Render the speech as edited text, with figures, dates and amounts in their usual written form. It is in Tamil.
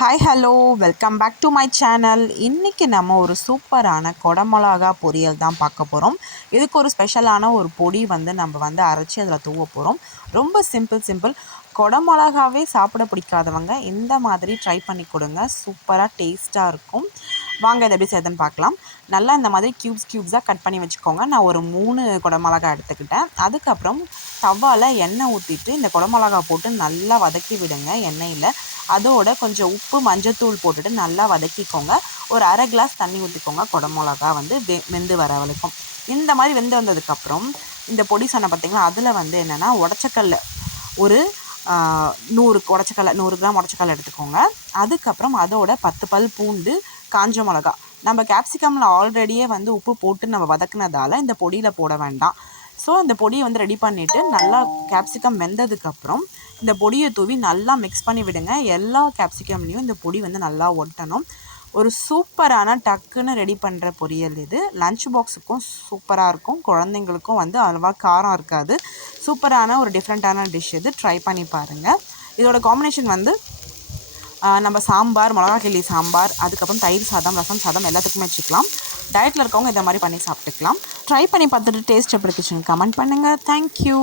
Hi hello welcome back to my channel. இன்றைக்கி நம்ம ஒரு சூப்பரான கொடமிளகா பொரியல் தான் பார்க்க போகிறோம். இதுக்கு ஒரு ஸ்பெஷலான ஒரு பொடி நம்ம அரைச்சி அதில் தூவ போகிறோம். ரொம்ப சிம்பிள். கொடமிளகாவே சாப்பிட பிடிக்காதவங்க இந்த மாதிரி ட்ரை பண்ணி கொடுங்க. சூப்பராக டேஸ்ட்டாக இருக்கும். வாங்க இதை எப்படி செய்யுதுன்னு பார்க்கலாம். நல்லா இந்த மாதிரி க்யூப்ஸாக கட் பண்ணி வச்சுக்கோங்க. நான் ஒரு 3 கொடமிளகா எடுத்துக்கிட்டேன். அதுக்கப்புறம் தவாவில் எண்ணெய் ஊற்றிட்டு இந்த கொடமிளகா போட்டு நல்லா வதக்கி விடுங்க எண்ணெயில். அதோட கொஞ்சம் உப்பு மஞ்சத்தூள் போட்டுட்டு நல்லா வதக்கிக்கோங்க. ஒரு அரை கிளாஸ் தண்ணி ஊற்றிக்கோங்க. குடமிளகா வெந்து வர வரைக்கும். இந்த மாதிரி வெந்து வந்ததுக்கப்புறம் இந்த பொடி சொன்ன பார்த்திங்களா, அதில் என்னென்னா உடச்சக்கல்ல ஒரு 100 உடச்சக்கல்ல 100 கிராம் உடச்சக்கல்ல எடுத்துக்கோங்க. அதுக்கப்புறம் அதோட 10 பல் பூண்டு, காஞ்ச மிளகா. நம்ம கேப்சிகமில் ஆல்ரெடியே உப்பு போட்டு நம்ம வதக்குனதால் இந்த பொடியில் போட வேண்டாம். ஸோ இந்த பொடியை ரெடி பண்ணிவிட்டு நல்லா கேப்சிகம் வெந்ததுக்கப்புறம் இந்த பொடியை தூவி நல்லா மிக்ஸ் பண்ணி விடுங்க. எல்லா கேப்சிகம்லேயும் இந்த பொடி நல்லா ஒட்டணும். ஒரு சூப்பரான டக்குன்னு ரெடி பண்ணுற பொரியல் இது. லன்ச் பாக்ஸுக்கும் சூப்பராக இருக்கும். குழந்தைங்களுக்கும் அவ்வளவா காரம் இருக்காது. சூப்பரான ஒரு டிஃப்ரெண்ட்டான டிஷ் இது. ட்ரை பண்ணி பாருங்கள். இதோட காம்பினேஷன் நம்ம சாம்பார், மிளகா கிள்ளி சாம்பார், அதுக்கப்புறம் தயிர் சாதம், ரசம் சாதம் எல்லாத்துக்குமே வச்சுக்கலாம். டயட்டில் இருக்கவங்க இதை மாதிரி பண்ணி சாப்பிட்டுக்கலாம். ட்ரை பண்ணி பார்த்துட்டு டேஸ்ட் எப்படி இருந்துச்சுன்னு கமெண்ட் பண்ணுங்கள். தேங்க்யூ.